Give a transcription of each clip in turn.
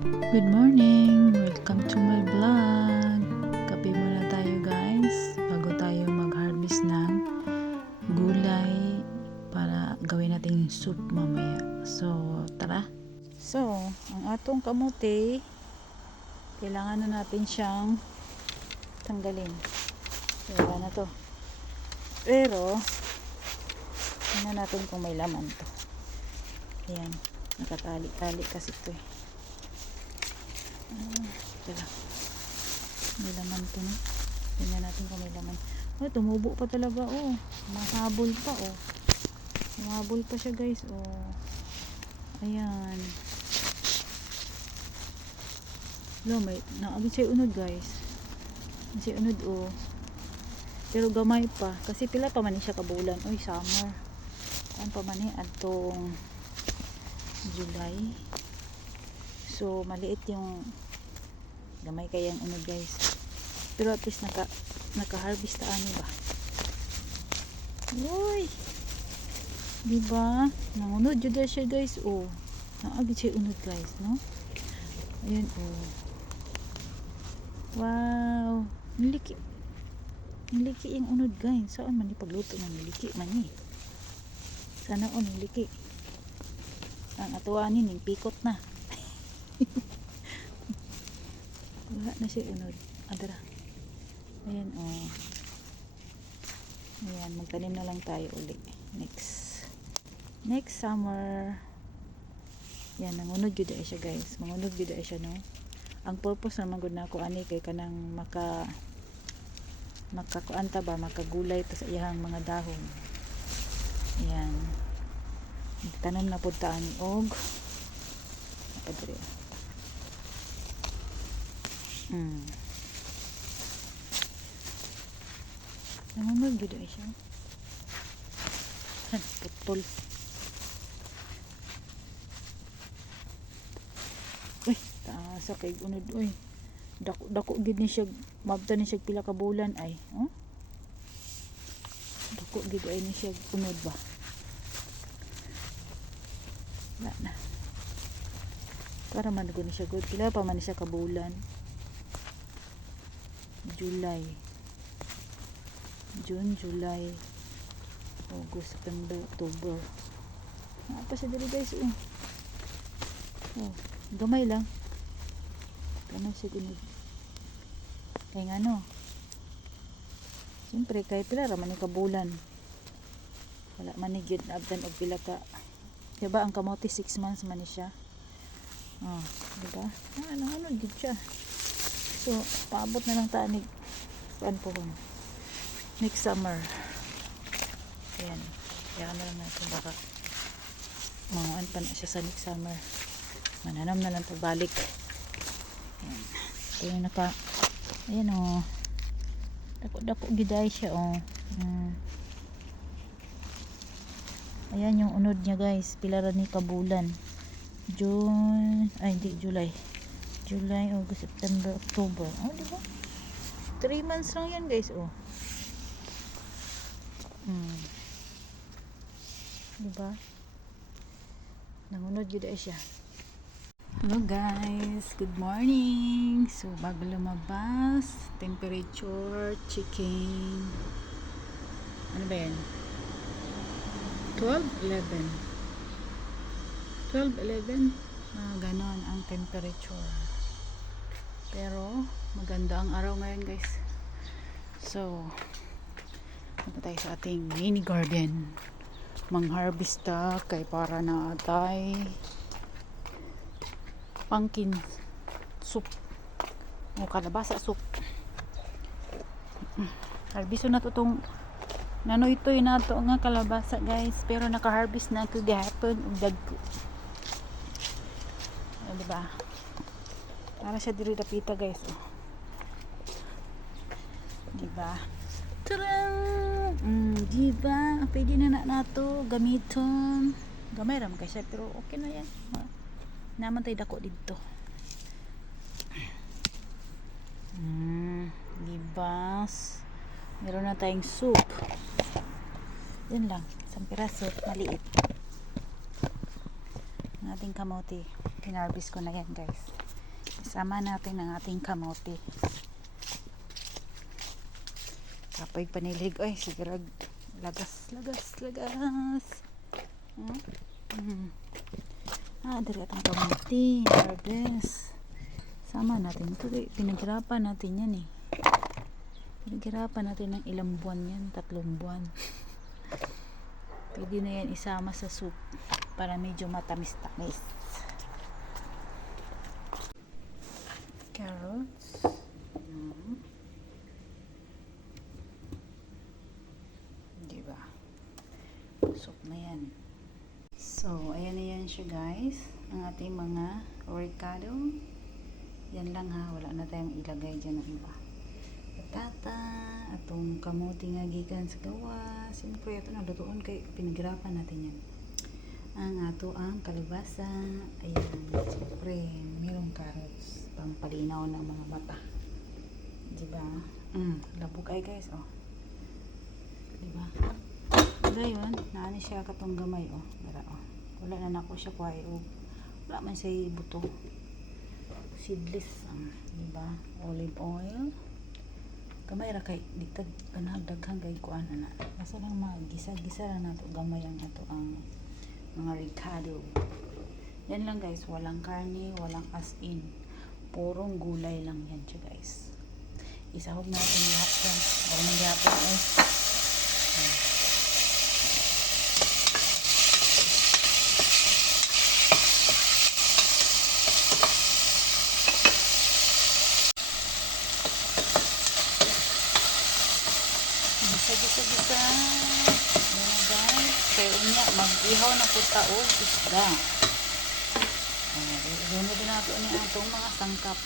Good morning! Welcome to my vlog! Kape muna tayo guys bago tayo mag-harvest ng gulay para gawin natin soup mamaya. So, tara! So, ang atong kamote kailangan na natin siyang tanggalin. Wala na to. Pero, tingnan natin kung may laman to. Ayan, nakatali-tali kasi to eh. Tala. May laman to no. Tingnan natin kung may laman. Oh, tumubo pa talaga oh. Mahabol pa oh. Mahabol pa siya guys oh. Ayan. Wala may naagit siya unod guys. Siya unod oh. Pero gamay pa kasi pila pa man siya kabulan. Oy, summer. Ano pa man atong July. So maliit yung gamay kayang unod guys, pero at least naka-harvest na ba. Uy, diba nangunod jud siya guys oh. Naagi siya unod guys no. Ayun oh. Wow, niliki yung unod guys. Saan man ipagluto ng niliki man ni sana on niliki ang atuanin yung pikot na. Wala na siya unod. Adara. Ayan oh. Ayan, magtanim na lang tayo uli. Next summer. Yan, nangunod yun siya guys. Mangunod yun siya no. Ang purpose naman gud nako ani kay kanang makakuanta ba, makagulay to sa iyang mga dahon. Ayan. Tanom na pud ta ani og adre. Nangunod gud siya. Putol. Uy, taasa kay unod uy. Dako gid ni siya, mabta ni siya pila ka bulan ay. Oh? Dako gid ay ni siya unod ba. Wala na. Para man gud ni siya good. Pila pa man ni siya ka bulan. July, June, July, August, September, October. Apa siya dali guys oh. Oh, gamay lang. Gamay siya gunod. Kaya nga no. Siyempre kay pila ra man ni kabulan. Wala man ni gyud abtan og pila ka. Diba ang kamote 6 months man ni siya. Oh, diba? Ano gyud siya. So, paabot na lang tanig saan po kung next summer. Ayan. Kaya na lang natin baka manguan pa na siya sa next summer. Mananam na lang pagbalik. Ayan. Ito yung ayan o. Dako giday siya o. Ayan yung unod niya guys. Pilaran ni kabulan. June, ay hindi, July, August, September, October. Oh, diba? 3 months lang yan guys, oh. Diba? Nangunod yun siya. Hello guys, good morning. So, bago lumabas, temperature, checking. Ano ba yan? 12, 11. Ganon ang temperature. Pero maganda ang araw ngayon guys. So punta tayo sa ating mini garden. Mang-harvest kay para na atay pumpkin soup o kalabasa soup. Harvest na to tong nanoy-toy na to nga kalabasa guys, pero naka-harvest na to gihapon og dagko. Diba? Para siya diri dapita guys oh. Diba? Tarang! Diba? Pwede na nato gamiton. Gamay ram kasi pero okay na yan. Naman tayo dako dito. Diba? Meron na tayong soup. Yan lang. Isang piraso. Maliit. Ang ating kamote. Pinarvest ko na yan guys. Isama natin ang ating kamote. Kapag panilig, ay sigurad lagas. Dari atong kamote, harvest. Sama natin ito. Pinaghirapan natin yan eh. Pinaghirapan natin ng ilang buwan yan, 3 buwan. Pwede na yan isama sa soup para medyo matamis-tamis. Carrots. Diba? Soup na yan. So, ayan na yan siya guys. Ang ating mga avocado. Yan lang ha. Wala na tayong ilagay dyan ng iba. Patata. Atong kamote nga gikan sa gawa. Siyempre, ito na lutuon kay pinaghirapan natin yan. Ang ato ang kalabasa. Ayan. Siyempre, mayroong carrots. Pampalinaw ng mga mata. Diba? Labog ay guys. Oh. Diba? Ngayon, naani siya katong gamay. Oh. Dara, oh. Wala na nako siya kuhay. Oh. Wala man siya buto. Seedless. Diba? Olive oil. Gamay ra kay ditag daghang kay kuan na. Basta lang magisa-gisa lang nato gamay ang ato ang mga ricado. Yan lang guys, walang karne, walang as-in. Purong gulay lang yan siya guys. Isahog natin lahat yan. Huwag nang gapon eh. Gisa-gisa. Ayan guys. Kaya unya, mag-ihaw na po taog isda. Lunod din nato ni atong mga sangkap.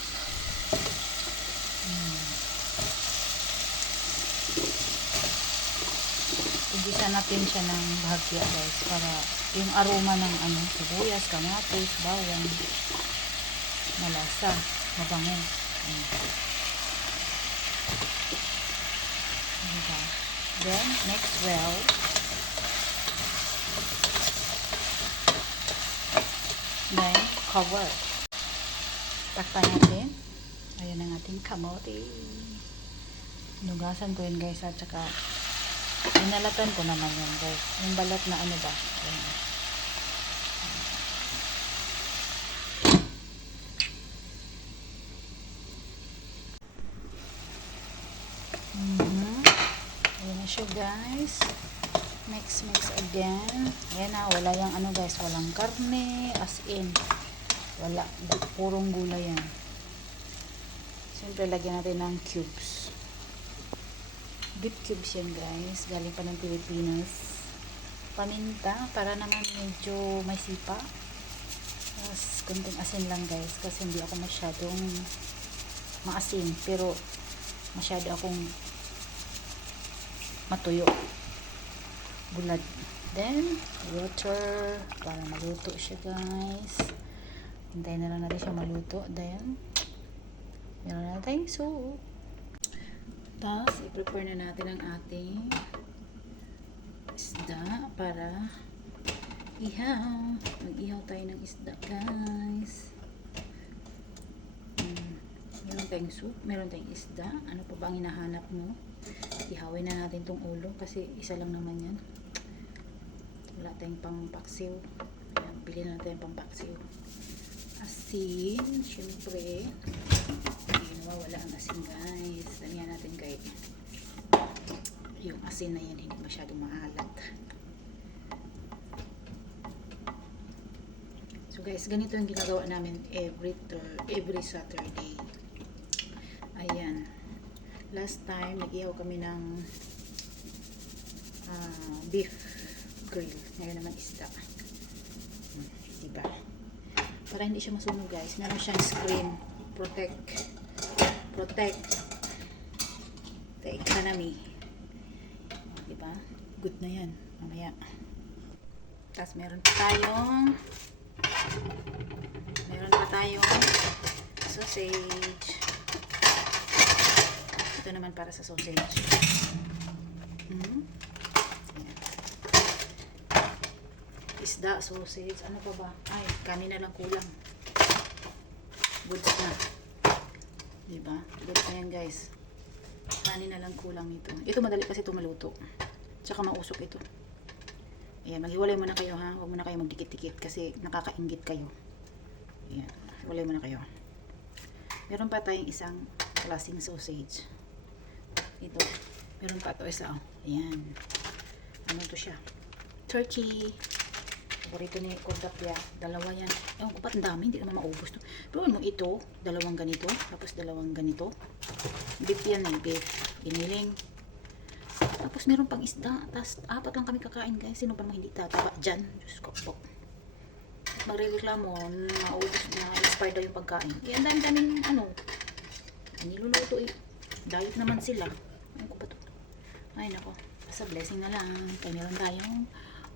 Igisa natin siya ng bahagya guys para yung aroma ng sibuyas, kamatis, bawang malasa, mabango. Diba? Then next well, then cover. Takpan natin. Ayan ang ating kamote. Nugasan ko yun guys at saka inalatan ko naman yun guys. Yung balat na ba. Ayan. Ayan na siya guys. Mix again. Ayan na. Wala yung guys. Walang karne. As in. Wala. Purong gulay yan. Siyempre lagyan natin ng cubes. Beef cubes yan guys. Galing pa ng Pilipinas. Paminta. Para naman medyo may sipa. Tapos kunting asin lang guys. Kasi hindi ako masyadong maasin. Pero masyado akong matuyo. Bulad. Then water. Para maluto siya guys. Hintayin na lang natin siya maluto. Then meron natin soup. Tapos, i-prepare na natin ang ating isda para ihaw. Mag-ihaw tayo ng isda, guys. Meron tayong soup, meron tayong isda. Ano pa ba ang hinahanap mo? Ihawin na natin tong ulo kasi isa lang naman yan. Wala tayong pangpaksiw. Ayan, pili na natin yung pangpaksiw. Asin, syempre. Wala ang asin guys. Damihan natin kay yung asin na yan hindi masyadong maalat. So guys, ganito yung ginagawa namin every Saturday. Ayan. Last time nag-ihaw kami ng beef grill. Ngayon naman isda. Diba? Para hindi siya masunog guys. Meron siyang screen protect the economy. Diba? Good na yan. Mamaya. Tapos meron pa tayong sausage. Ito naman para sa sausage. Isda, sausage. Ano pa ba? Ay, kanin na lang kulang. Goods na. Diba? Luto na yan guys. Kanin na lang kulang nito. Ito madali kasi ito maluto. Tsaka mausok ito. Ayan, maghiwalay muna kayo ha. Huwag muna kayo magdikit-dikit kasi nakakaingit kayo. Ayan, hiwalay muna kayo. Meron pa tayong isang klaseng sausage. Ito. Meron pa ito isa. Ayan. Ano to siya? Turkey. Paborito ni Cordapia. Dalawa yan. Ewan ko ba't ang dami. Hindi naman maubos to. Pero mo ito. Dalawang ganito. Tapos dalawang ganito. Beef yan eh. Beef. Iniling. Tapos meron pang isda. Tapos 4 lang kami kakain guys. Sino ba naman hindi tataba dyan? Diyos ko po. Magrereklamo na maubos na expired daw yung pagkain. Yan daming ano. Niluluto eh. Diet naman sila. Ano ko ba to? Ay nako. Sa blessing na lang. Kaya meron tayong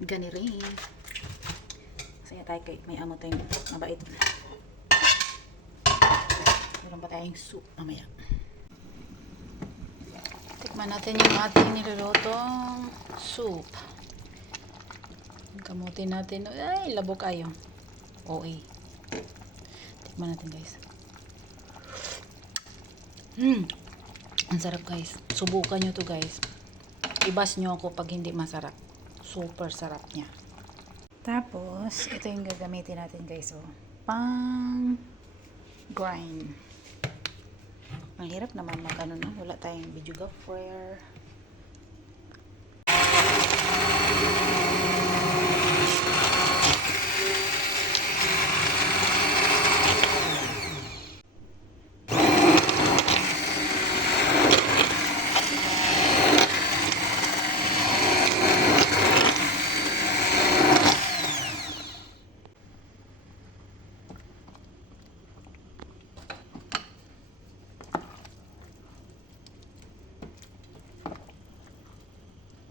ganirin. Masaya tayo kay may amo tayong mabait. Meron pa tayong soup mamaya. Tikman natin yung ating nilulutong soup. Kamutin natin. Ay, labok kayo. OA. Tikman natin guys. Ang sarap guys. Subukan nyo to guys. Ibas nyo ako pag hindi masarap. Super sarap niya. Tapos, ito yung gagamitin natin guys. Oh. Pang grind. Ang hirap naman mag ano na. Wala tayong videographer.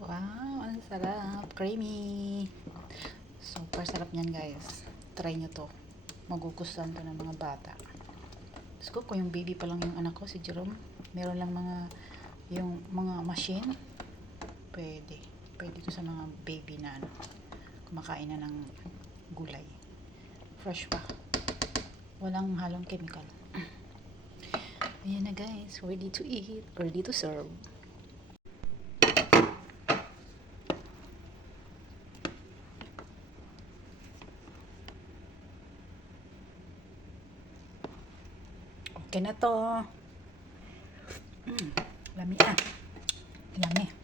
Wow, ang sarap. Creamy. Super sarap niyan guys. Try nyo to. Magugustuhan to ng mga bata. Tapos ko, kung yung baby pa lang yung anak ko, si Jerome, meron lang yung mga machine, pwede. Pwede to sa mga baby na ano, kumakain na ng gulay. Fresh pa. Walang halong chemical. Ayan na guys. Ready to eat. Ready to serve. Okay na to. Lami ah. Lami.